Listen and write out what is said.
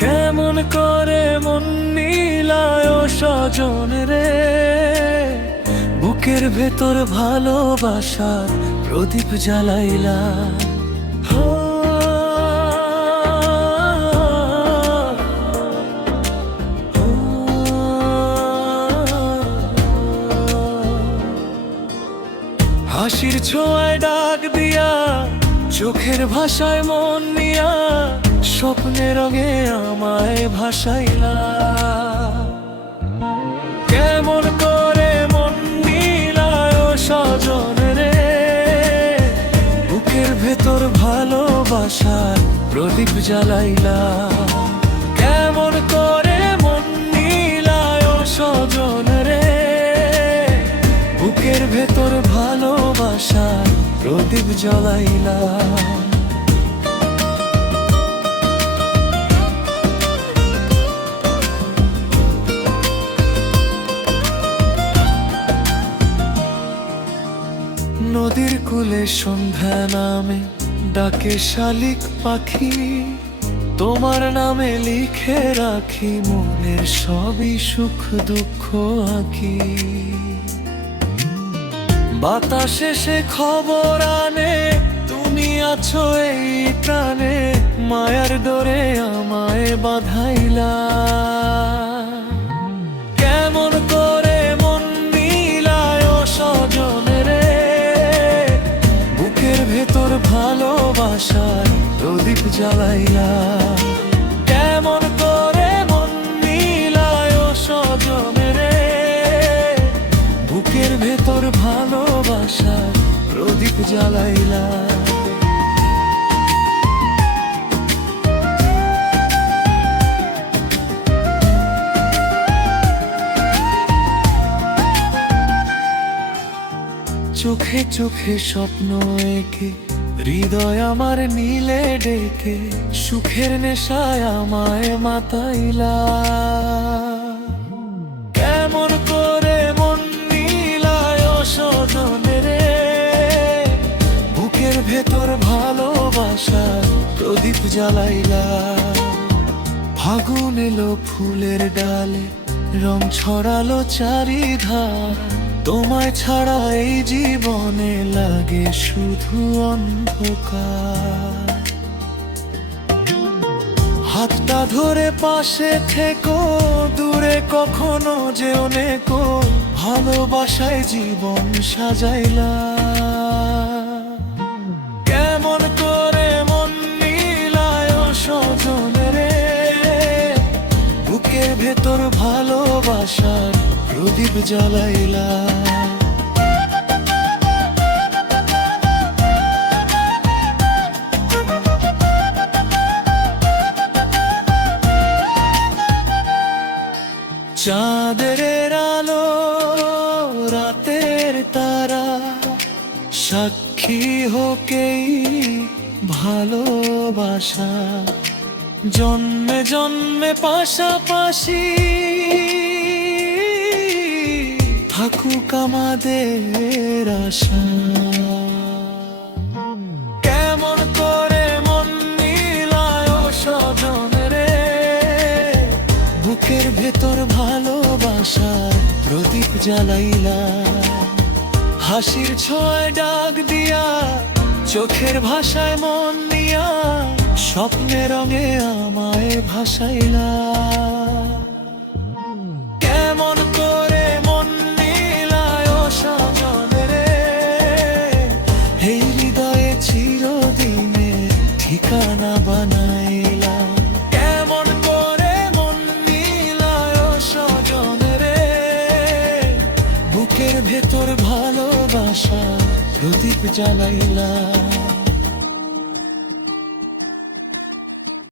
কেমন করে মন মিলায় স্বজন রে, বুকের ভেতর ভালোবাসার প্রদীপ জ্বালাইলা। হাসির ছোঁয়ায় ডাক দিয়া, চোখের ভাষায় মন নিয়া, স্বপ্নের রঙে আমায় ভাসাইলা। কেমন করে মন মিলায় স্বজন রে, বুকের ভেতর ভালোবাসার প্রদীপ জ্বালাইলা। কেমন করে মন মিলায় স্বজন রে, বুকের ভেতর ভালোবাসার প্রদীপ জ্বালাইলা। নদীর কূলে সন্ধ্যা নামে ডাকে শালিক পাখি, তোমার নামে লিখে রাখি মনের সবই সুখ দুঃখ আঁকি। বাতাসে সে খবর আনে, তুমি আছো এই প্রাণে, মায়ার ডোরে আমায় বাঁধাইলা। কেমন করে মন মিলায় স্বজন রে, বুকের ভেতর ভালোবাসার প্রদীপ জ্বালাইলা। কেমন করে মন মিলায় স্বজন রে, বুকের ভেতর ভালোবাসার প্রদীপ জ্বালাইলা। চোখে চোখে স্বপ্ন এঁকে, হৃদয় আমার নীলে ডেকে, সুখের নেশায় আমায় মাতাইলা। কেমন করে মন মিলায় স্বজন রে, বুকের ভেতর ভালোবাসার প্রদীপ জ্বালাইলা। ফাগুন এলো ফুলের ডালে, রং ছড়ালো চারিধার, তোমায় ছাড়া এই জীবনে লাগে শুধু অন্ধকার। হাতটা ধরে পাশে থেকো, দূরে কখনো যেও নেকো, ভালোবাসায় জীবন সাজাইলা। কেমন করে মন মিলায় স্বজন রে, বুকের ভেতর ভালোবাসার প্রদীপ জ্বালাইলা। চাঁদের আলো, রাতের তারা, সাক্ষী হোকেই ভালোবাসা, জন্মে জন্মে পাশাপাশি থাকুক আমাদের আশা। কেমন করে মন মিলায় স্বজন রে, বুকের ভেতর ভালোবাসার প্রদীপ জ্বালাইলা। হাসির ছোঁয়ায় ডাক দিয়া, চোখের ভাষায় মন নিয়া, স্বপ্নের রঙে আমায় ভাসাইলা। কেমন করে মন মিলায় স্বজন রে, এই হৃদয়ে চিরদিনে ঠিকানা বানাইলা। কেমন করে মন মিলায় স্বজন রে, বুকের ভেতর ভালোবাসা প্রদীপ জ্বালাইলা।